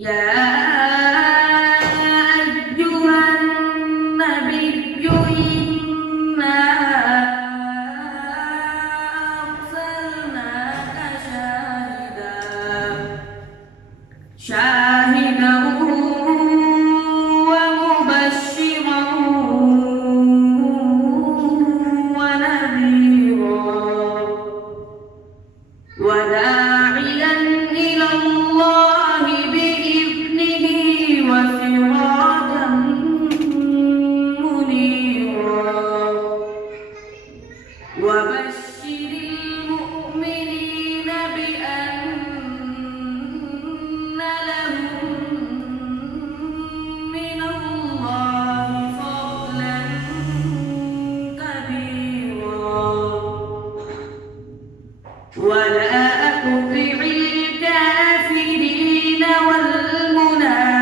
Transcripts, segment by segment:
يا أيها النبي إنا أرسلناك شاهدا ومبشرا ونذيرا وداعيا إلى الله بإذنه وسراجا منيرا وبشر المؤمنين بأن لهم من الله فضلا كبيرا ولا تطع الكافرين والمنافقين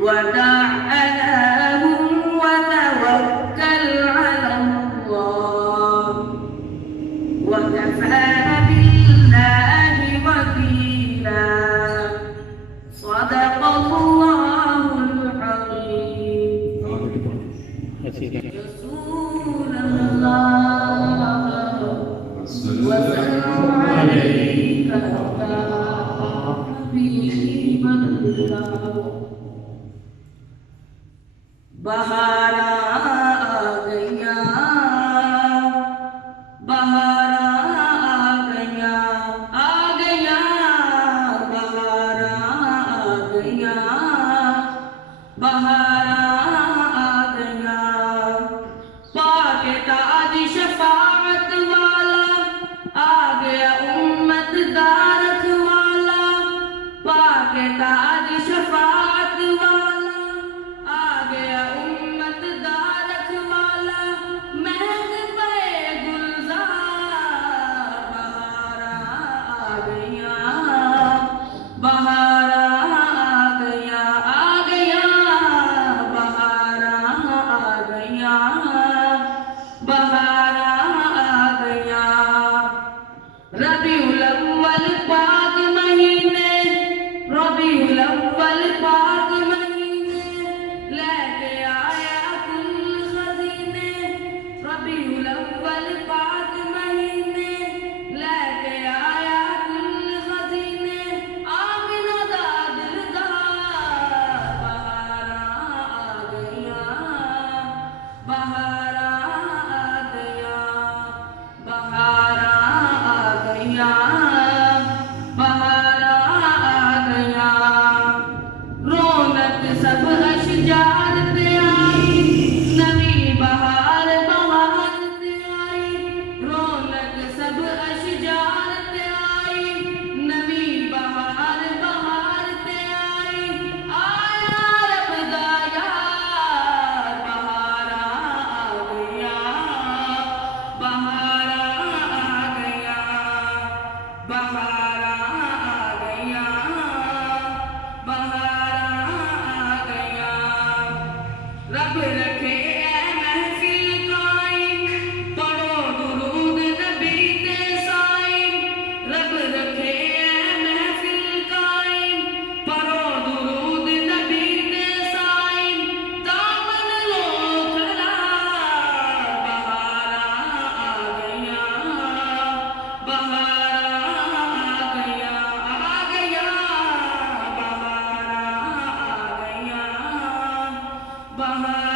ودع أذاهم وتوكل على الله وكفى بالله وكيلا صدق الله العظيم. رسول الله وسلم عليك يا حبيب الله. बहार आ गया, बहार आ गया, आ गया, बहार आ गया, बहार आ गया। पाके ताज शफाअत वाला आ गया, उम्मत का रखवाला। पाके ताज शफाअत वाला रबीउल अव्वल पाक महीने, रबीउल अव्वल पाक महीने लेके आया कुल खजीने। रबीउल अव्वल पाक महीने लेके आया कुल खजीने। आमिना दा दिलदार बहार आ गया, बहार आ गया, बहार बहार आ गया। रौनक सब अशजार पे आई, नवी बहार बहार पे आई। रौनक सब अशजार पे आई, नवी बहार बहार पे आई। आया रब दा यार बहार आ गया, बहार आ गया, बहार आ गया, बहार आ गया। रब रखे महफिल कायम, पढ़ो दुरूद नबी ते साईं। रब रखे महफिल कायम, पढ़ो दुरूद नबी ते साईं। दामन लो खड़ा बहार आ गया, बहार आ गया, बहार आ गया, बहार